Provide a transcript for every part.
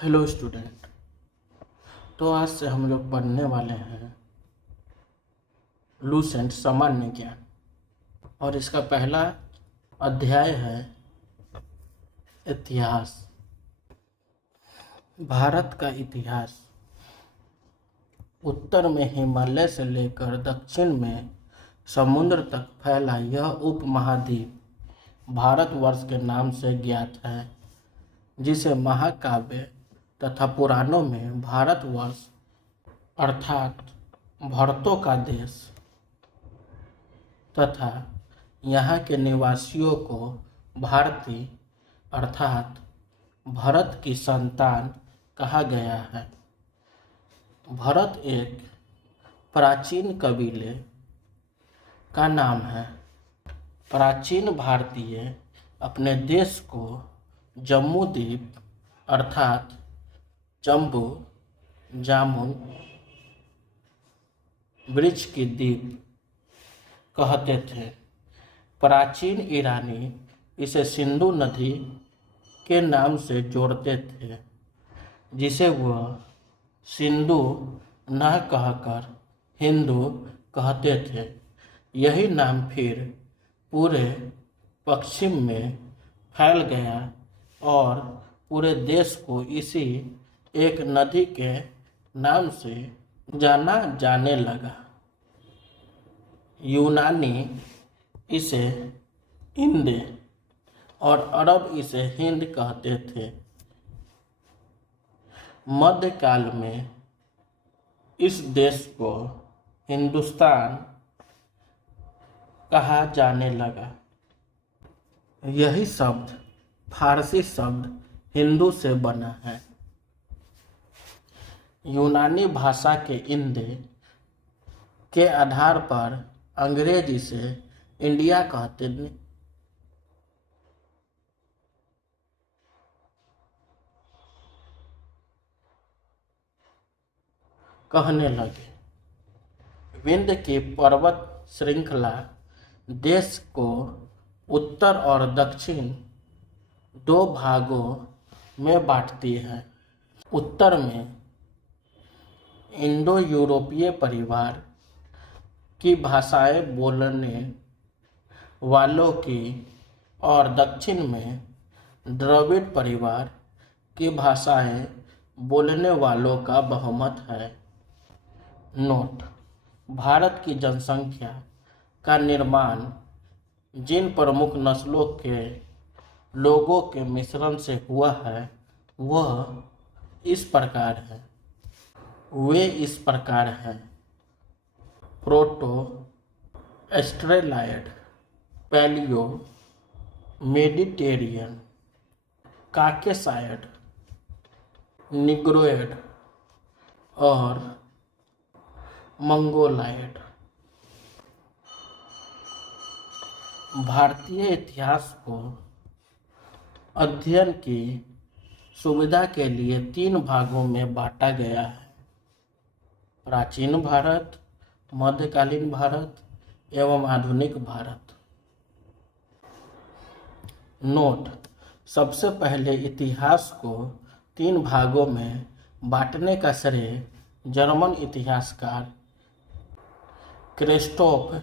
Hello student. तो आज से हम लोग पढ़ने वाले हैं लूसेंट सामान्य ज्ञान और इसका पहला अध्याय है इतिहास। भारत का इतिहास उत्तर में हिमालय से लेकर दक्षिण में समुद्र तक फैला यह उपमहाद्वीप भारतवर्ष के नाम से ज्ञात है, जिसे महाकाव्य तथा पुराणों में भारतवर्ष अर्थात भरतों का देश तथा यहाँ के निवासियों को भारती अर्थात भरत की संतान कहा गया है। भरत एक प्राचीन कबीले का नाम है। प्राचीन भारतीय अपने देश को जम्बू द्वीप अर्थात जम्बू जामुन वृक्ष की द्वीप कहते थे। प्राचीन ईरानी इसे सिंधु नदी के नाम से जोड़ते थे, जिसे वह सिंधु न कहकर हिंदू कहते थे। यही नाम फिर पूरे पश्चिम में फैल गया और पूरे देश को इसी एक नदी के नाम से जाना जाने लगा। यूनानी इसे इंदे और अरब इसे हिंद कहते थे। मध्यकाल में इस देश को हिंदुस्तान कहा जाने लगा। यही शब्द फारसी शब्द हिंदू से बना है। यूनानी भाषा के इंदे के आधार पर अंग्रेज इसे इंडिया कहने लगे। विंध्य की पर्वत श्रृंखला देश को उत्तर और दक्षिण दो भागों में बांटती है। उत्तर में इंडो यूरोपीय परिवार की भाषाएं बोलने वालों की और दक्षिण में द्रविड़ परिवार की भाषाएं बोलने वालों का बहुमत है। नोट: भारत की जनसंख्या का निर्माण जिन प्रमुख नस्लों के लोगों के मिश्रण से हुआ है वह इस प्रकार है। वे इस प्रकार हैं: Proto Australoid, Palaeo Mediterranean, Caucasoid, Negroid और मंगोलायड। भारतीय इतिहास को अध्ययन की सुविधा के लिए 3 भागों में बांटा गया है: प्राचीन भारत, मध्यकालीन भारत एवं आधुनिक भारत। नोट: सबसे पहले इतिहास को 3 भागों में बांटने का श्रेय जर्मन इतिहासकार क्रिस्टोफ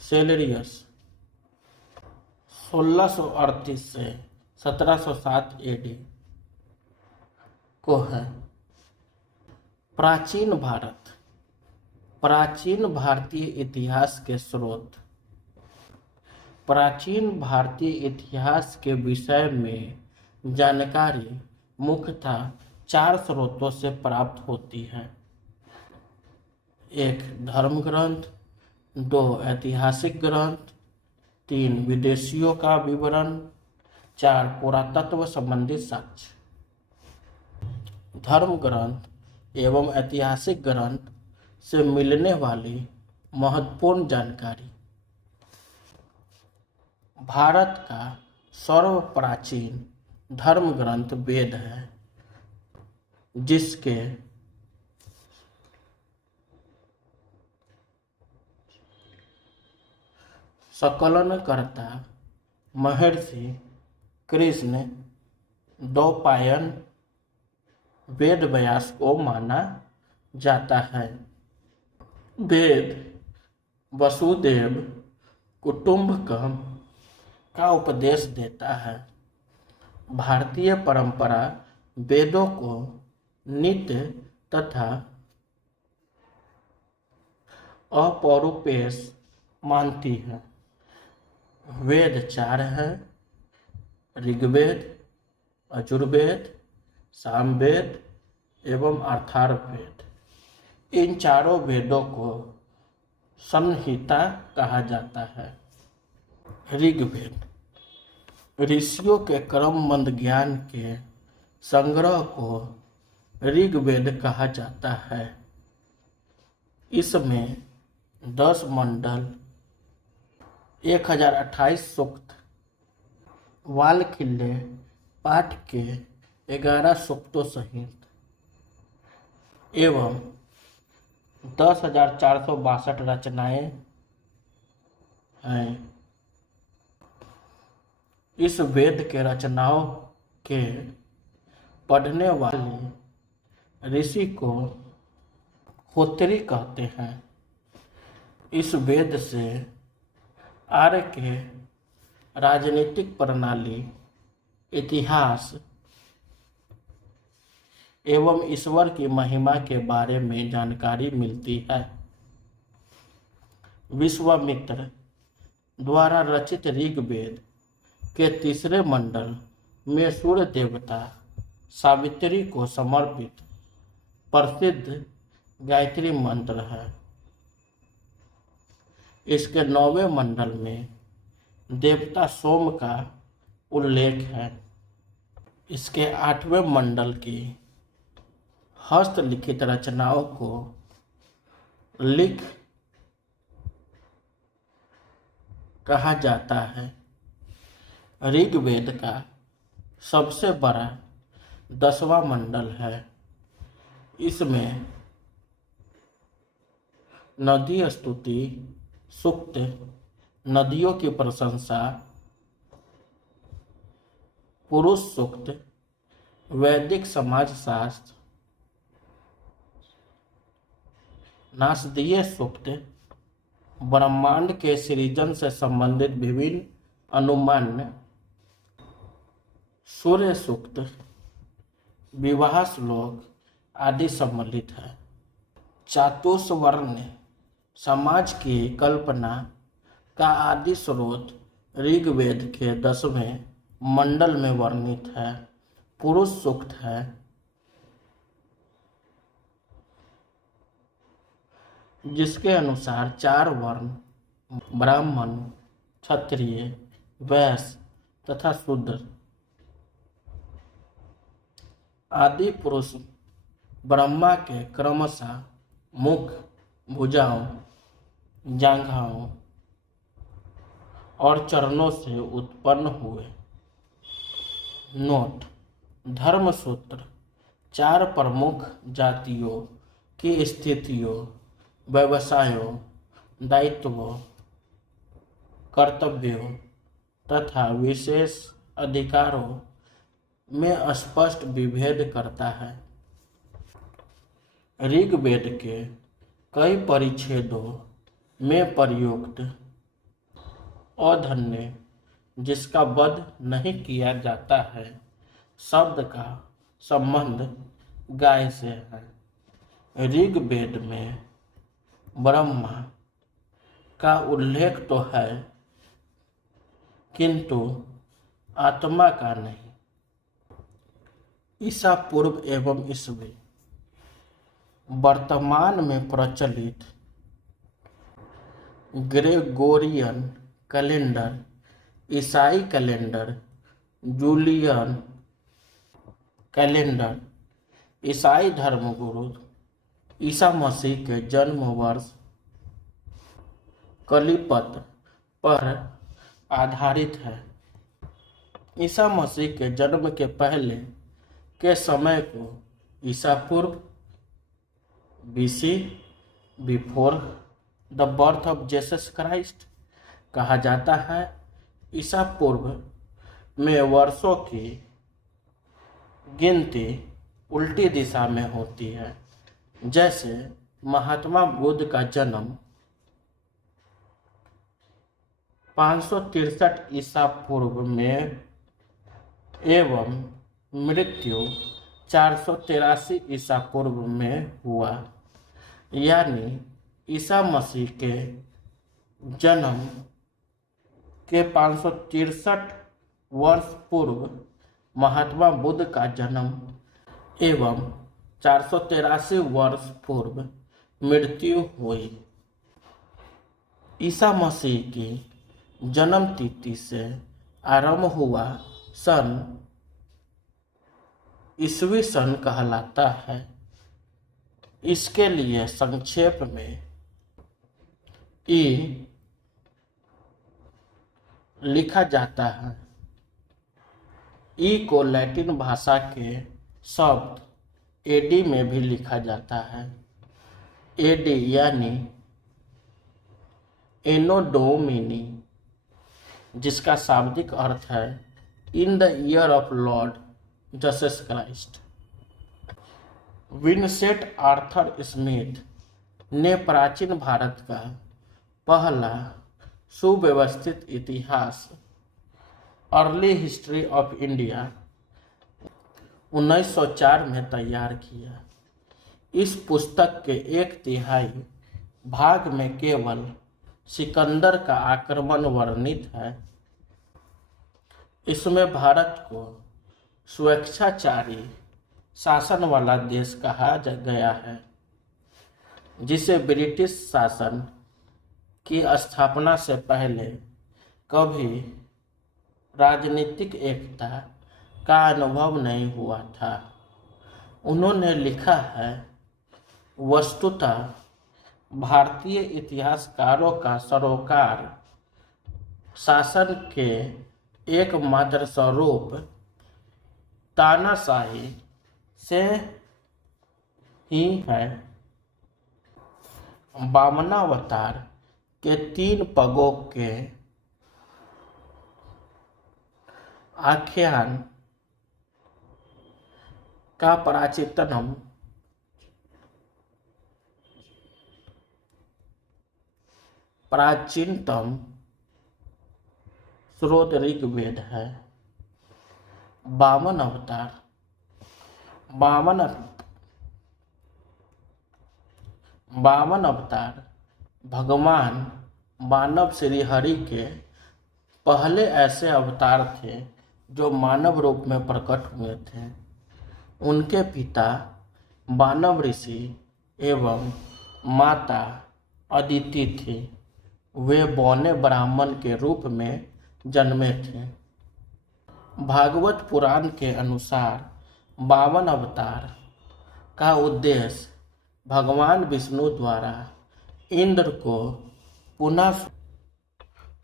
सेलेरियस 1638 से 1707 एडी को है। प्राचीन भारत: प्राचीन भारतीय इतिहास के स्रोत। प्राचीन भारतीय इतिहास के विषय में जानकारी मुख्यतः 4 स्रोतों से प्राप्त होती है: 1 धर्म ग्रंथ, 2 ऐतिहासिक ग्रंथ, 3 विदेशियों का विवरण, 4 पुरातत्व संबंधी साक्ष्य। धर्म ग्रंथ एवं ऐतिहासिक ग्रंथ से मिलने वाली महत्वपूर्ण जानकारी: भारत का सर्वप्राचीन धर्म ग्रंथ वेद है, जिसके संकलनकर्ता महर्षि कृष्ण द्वैपायन वेद व्यास को माना जाता है। वेद वसुदेव कुटुंबकम का उपदेश देता है। भारतीय परंपरा वेदों को नित्य तथा अपौरुषेय मानती है। वेद 4 हैं: ऋग्वेद, यजुर्वेद, सामवेद एवं अथर्ववेद। इन चारों वेदों को संहिता कहा जाता है। ऋग्वेद ऋषियों के क्रमबद्ध ज्ञान के संग्रह को ऋग्वेद कहा जाता है। इसमें 10 मंडल, 1028 सूक्त, वालखिल्य पाठ के 11 सूक्तों सहित एवं 10,462 रचनाएं हैं। इस वेद के रचनाओं के पढ़ने वाले ऋषि को होत्री कहते हैं। इस वेद से आर्य के राजनीतिक प्रणाली, इतिहास एवं ईश्वर की महिमा के बारे में जानकारी मिलती है। विश्वामित्र द्वारा रचित ऋग्वेद के 3 मंडल में सूर्य देवता सावित्री को समर्पित प्रसिद्ध गायत्री मंत्र है। इसके 9वें मंडल में देवता सोम का उल्लेख है। इसके 8वें मंडल की हस्तलिखित रचनाओं को लिख कहा जाता है। ऋग्वेद का सबसे बड़ा 10वां मंडल है। इसमें नदी स्तुति सूक्त, नदियों की प्रशंसा, पुरुष सूक्त, वैदिक समाजशास्त्र, नासदीय सूक्त, ब्रह्मांड के सृजन से संबंधित विभिन्न अनुमान, सूर्य सूक्त, विवाह श्लोक आदि सम्मिलित है। चातुर्वर्ण समाज की कल्पना का आदि स्रोत ऋग्वेद के 10वें मंडल में वर्णित है। पुरुष सूक्त है। जिसके अनुसार 4 वर्ण ब्राह्मण, क्षत्रिय, वैश्य तथा शूद्र आदि पुरुष ब्रह्मा के क्रमशः मुख, भुजाओं, जांघों और चरणों से उत्पन्न हुए। नोट: धर्मसूत्र 4 प्रमुख जातियों की स्थितियों, व्यवसायों, दायित्वों, कर्तव्यों तथा विशेष अधिकारों में स्पष्ट विभेद करता है। ऋग्वेद के कई परिच्छेदों में प्रयुक्त अधन्य, जिसका वध नहीं किया जाता है, शब्द का संबंध गाय से है। ऋग्वेद में ब्रह्मा का उल्लेख तो है किंतु आत्मा का नहीं। ईसा पूर्व एवं ईस्वी वर्तमान में प्रचलित ग्रेगोरियन कैलेंडर, ईसाई कैलेंडर, जूलियन कैलेंडर, ईसाई धर्मगुरु ईसा मसीह के जन्म वर्ष कलिपत पर आधारित है। ईसा मसीह के जन्म के पहले के समय को ईसा पूर्व BC, before the birth of Jesus Christ कहा जाता है। ईसा पूर्व में वर्षों की गिनती उल्टी दिशा में होती है। जैसे महात्मा बुद्ध का जन्म 563 ईसा पूर्व में एवं मृत्यु 483 ईसा पूर्व में हुआ, यानी ईसा मसीह के जन्म के 563 वर्ष पूर्व महात्मा बुद्ध का जन्म एवं 483 वर्ष पूर्व मृत्यु हुई। ईसा मसीह की जन्म तिथि से आरंभ हुआ सन ईसवी सन कहलाता है। इसके लिए संक्षेप में ई लिखा जाता है। ई को लैटिन भाषा के शब्द एडी में भी लिखा जाता है। एडी यानी एनो डोमिनी, जिसका शाब्दिक अर्थ है in the year of Lord Jesus Christ. Vincent Arthur Smith ने प्राचीन भारत का पहला सुव्यवस्थित इतिहास अर्ली हिस्ट्री ऑफ इंडिया 1904 में तैयार किया। इस पुस्तक के 1/3 भाग में केवल सिकंदर का आक्रमण वर्णित है। इसमें भारत को स्वेच्छाचारी शासन वाला देश कहा गया है, जिसे ब्रिटिश शासन की स्थापना से पहले कभी राजनीतिक एकता का अनुभव नहीं हुआ था। उन्होंने लिखा है, वस्तुतः भारतीय इतिहासकारों का सरोकार शासन के एकमात्र स्वरूप तानाशाही से ही है। वामनावतार के 3 पगों के आख्यान का प्राचीनतम स्रोत ऋग्वेद है। वामन अवतार भगवान मानव श्री हरि के पहले ऐसे अवतार थे जो मानव रूप में प्रकट हुए थे। उनके पिता मानव ऋषि एवं माता अदिति थे। वे बौने ब्राह्मण के रूप में जन्मे थे। भागवत पुराण के अनुसार वामन अवतार का उद्देश्य भगवान विष्णु द्वारा इंद्र को पुनः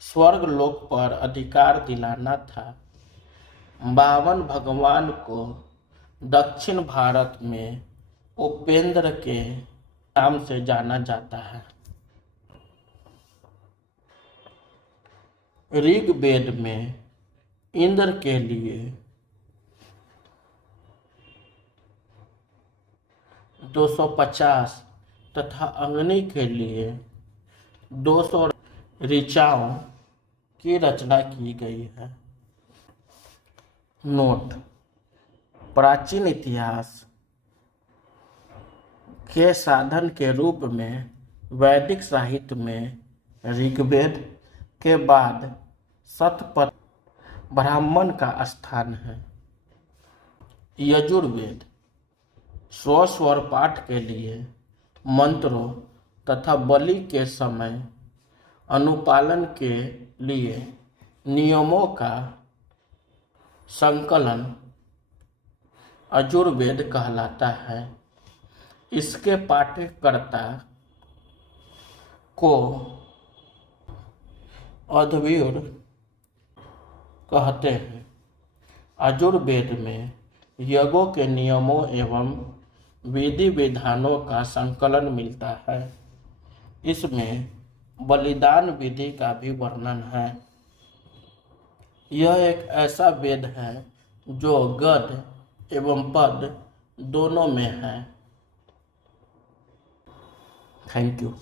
स्वर्ग लोक पर अधिकार दिलाना था। वामन भगवान को दक्षिण भारत में उपेंद्र के नाम से जाना जाता है। ऋग्वेद में इंद्र के लिए 250 तथा अग्नि के लिए 200 ऋचाओं की रचना की गई है। नोट: प्राचीन इतिहास के साधन के रूप में वैदिक साहित्य में ऋग्वेद के बाद शतपथ ब्राह्मण का स्थान है। यजुर्वेद स्वर पाठ के लिए मंत्रों तथा बलि के समय अनुपालन के लिए नियमों का संकलन यजुर्वेद कहलाता है। इसके पाठ्यकर्ता को अद्वैत कहते हैं। यजुर्वेद में यज्ञों के नियमों एवं विधि विधानों का संकलन मिलता है। इसमें बलिदान विधि का भी वर्णन है। यह एक ऐसा वेद है जो गद्य एवं पद्य दोनों में है। Thank you.